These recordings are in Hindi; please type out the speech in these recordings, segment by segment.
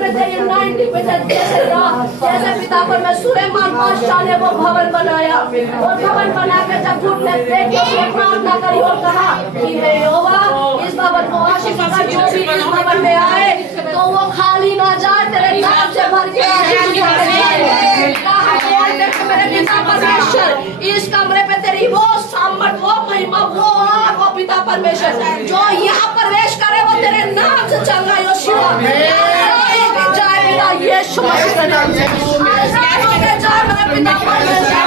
में तेरी 90% जैसे पिता पर मैं सुलेमान बादशाह ने वो भवन बनाया, वो भवन बना के जब घुटने टेक के प्रार्थना करी और कहा कि हे यहोवा इस भवन को आशीष कर, जो भी इस भवन में आए तो वो खाली ना जाए, तेरे नाम से भर के आशीष मेरे पिता परमेश्वर। इस कमरे पे तेरी वो सामर्थ, वो महिमा, वो आग, वो पिता परमेश्वर जो यहाँ प्रवेश करे वो तेरे नाम से चल रहा है। यहोवा जाए बिना यीशु मसीह के नाम से जाए मेरे पिता परमेश्वर।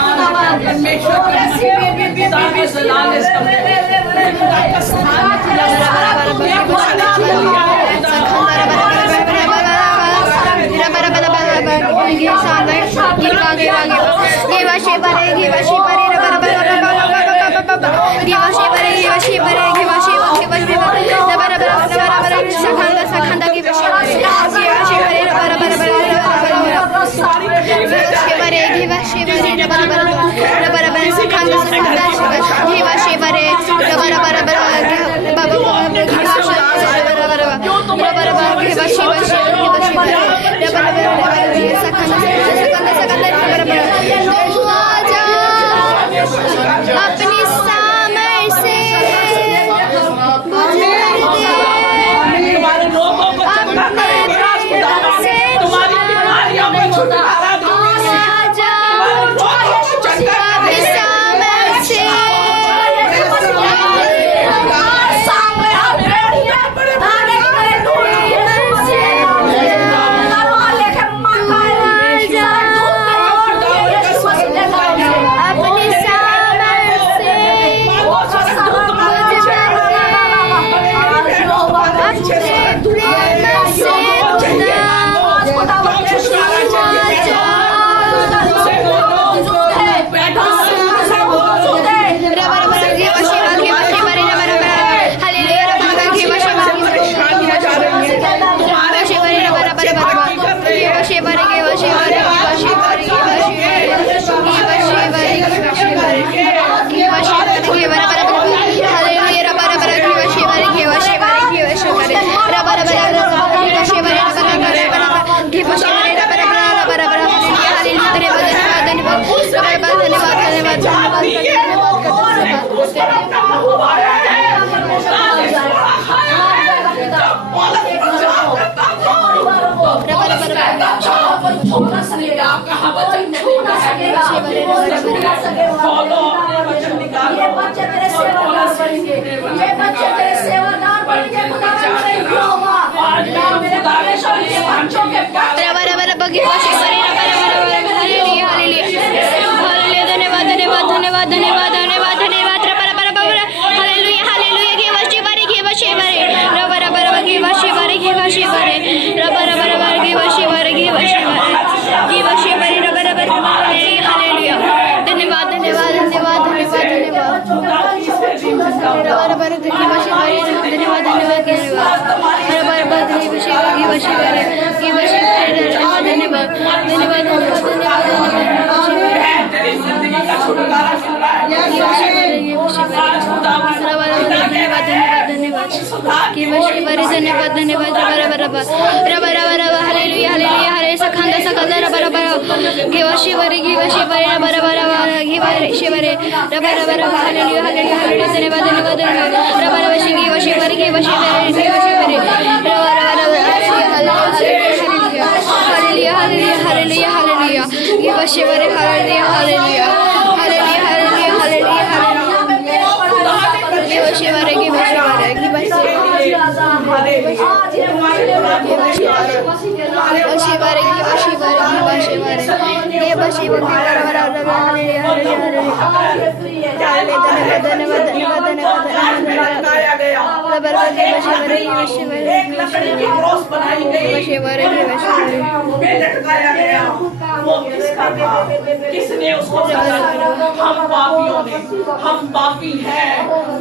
किसने उसको सजा दी? हम पापियों ने, हम पापी हैं।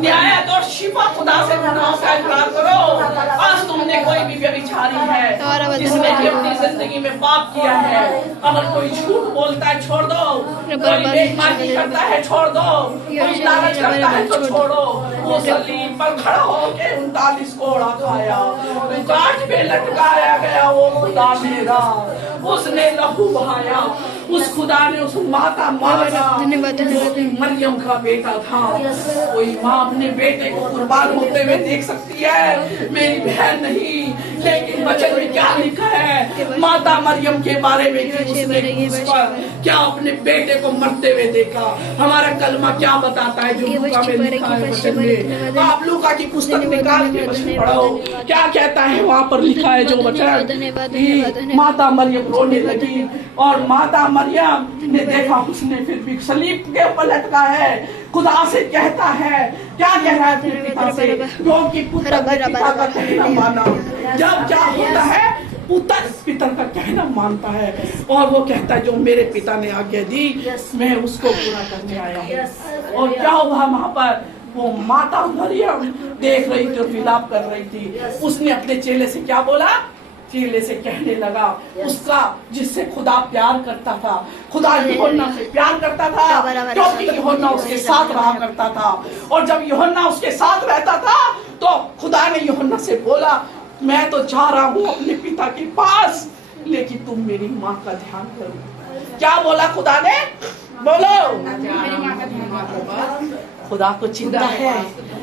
न्याय और शिफा खुदा से गुनाहों का इकरार करो। आज तुमने कोई भी व्यभिचारी है जिसने अपनी जिंदगी में में पाप किया है। अगर कोई झूठ बोलता है छोड़ दो, कोई बेईमानी करता है छोड़ दो, कोई लालच करता है तो छोड़ो। वो सलीब पर खड़ा होके 39 कोड़ा खाया, काट पे लटकाया गया वो खुदा मेरा, उसने लहू बहाया, उस खुदा ने उस माता मारा, मरियम का बेटा था। कोई माँ अपने बेटे को कुर्बान होते हुए देख सकती है, मेरी बहन नहीं। लेकिन वचन में क्या लिखा है माता मरियम के बारे में कि उसने क्रूस पर क्या अपने बेटे को मरते हुए देखा। हमारा कलमा क्या बताता है जो लूका में लिखा है वचन में। आप लूका की पुस्तक निकाल के वचन पढ़ो, क्या कहता है वहाँ पर लिखा है जो वचन। माता मरियम रोने लगी और माता मरियम ने देखा, उसने फिर भी सलीब के ऊपर लटका है। खुदा से कहता है, क्या कह रहा है अपने पिता से, क्योंकि पुत्र पिता का कहना माना। जब क्या होता है पुत्र पिता का कहना मानता है और वो कहता है जो मेरे पिता ने आज्ञा दी मैं उसको पूरा करने आया हूँ। और क्या हुआ वहाँ पर, वो माता मरियम देख रही थी और विलाप कर रही थी। उसने अपने चेले से क्या बोला, चेले से कहने लगा उसका जिससे खुदा प्यार करता था, खुदा यूहन्ना से प्यार करता था क्योंकि यूहन्ना उसके साथ रहा करता था। और जब यूहन्ना उसके साथ रहता था तो खुदा ने यूहन्ना से बोला मैं तो जा रहा हूँ अपने पिता के पास, लेकिन तुम मेरी माँ का ध्यान करो। क्या बोला खुदा ने, बोलो। खुदा को चिंता है,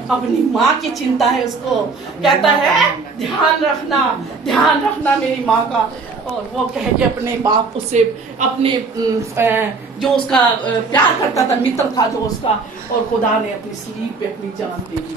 अपनी माँ की चिंता है उसको। कहता है ध्यान रखना मेरी माँ का। और वो कह के अपने बाप से अपने जो उसका प्यार करता था मित्र था जो उसका, और खुदा ने अपनी स्लीप पे अपनी जान दे दी,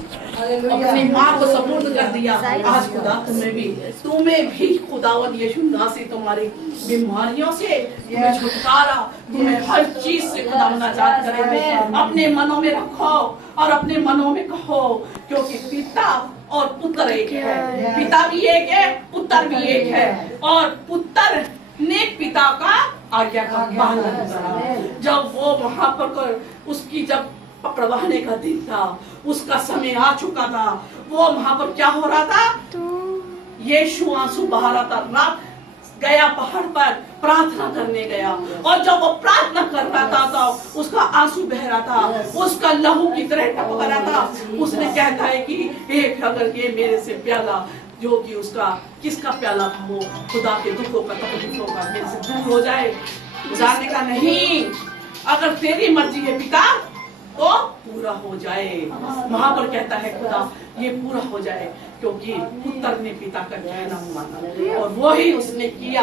अपनी माँ को सपुर्द कर दिया। आज खुदा तुम्हें भी खुदावन यीशु मसीह तुम्हारी बीमारियों से तुम्हें छुटकारा, तुम्हें हर चीज से खुदा आजाद करेंगे। अपने मनों में रखो और अपने मनों में कहो, क्योंकि पिता और पुत्र एक है, पिता भी एक है पुत्र भी एक है, और पुत्र ने पिता का आज्ञा का पालन करा। जब वो वहां पर उसकी जब पकड़वाने का दिन था, उसका समय आ चुका था, वो वहां पर क्या हो रहा था, यीशु आंसू बहा रहा था। रात गया पहाड़ पर प्रार्थना करने गया, और जब वो प्रार्थना कर रहा था तो उसका आंसू बह रहा था, उसका लहू की तरह टपक रहा था। उसने कहता है कि एक अगर ये मेरे से प्याला जो कि उसका किसका प्याला था, वो खुदा के दुखों का तकलीफों का मेरे से दूर हो जाए, गुजारने का नहीं, अगर तेरी मर्जी है पिता तो पूरा हो जाए। वहां पर कहता है खुदा ये पूरा हो जाए, क्योंकि पुत्र ने पिता का कहना माना और वो ही उसने किया।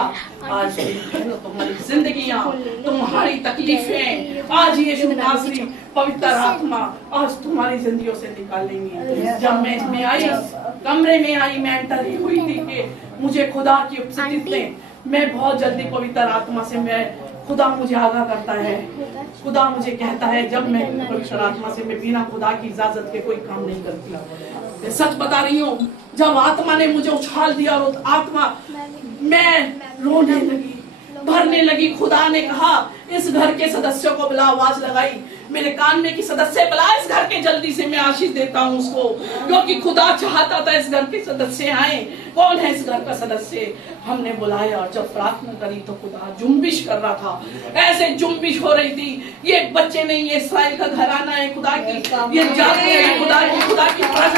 आज तुम्हारी जिंदगियां, तुम्हारी तकलीफें आज यीशु मसीह पवित्र आत्मा आज तुम्हारी जिंदगियों से निकालेंगी। जब मैं इसमें आई, कमरे में आई, मैं एंटर ही हुई थी कि मुझे खुदा की उपस्थिति में मैं बहुत जल्दी पवित्र आत्मा से मैं खुदा मुझे आगाह करता है, खुदा मुझे कहता है जब मैं पवित्र आत्मा से मैं बिना खुदा की इजाजत के कोई काम नहीं करती। मैं सच बता रही हूँ, जब आत्मा ने मुझे उछाल दिया और आत्मा मैं रोने लगी, भरने लगी। खुदा ने कहा इस घर के सदस्यों को बुला, आवाज लगाई मेरे कान में कि सदस्य बुला इस घर के, जल्दी से मैं आशीष देता हूँ उसको, क्योंकि खुदा चाहता था इस घर के सदस्य आए। कौन है इस घर का सदस्य? हमने बुलाया और जब प्रार्थना करी तो खुदा जुम्बिश कर रहा था, ऐसे जुम्बिश हो रही थी। ये बच्चे नहीं, ये इस्राएल का घराना है खुदा की, ये जाति है खुदा की प्रजा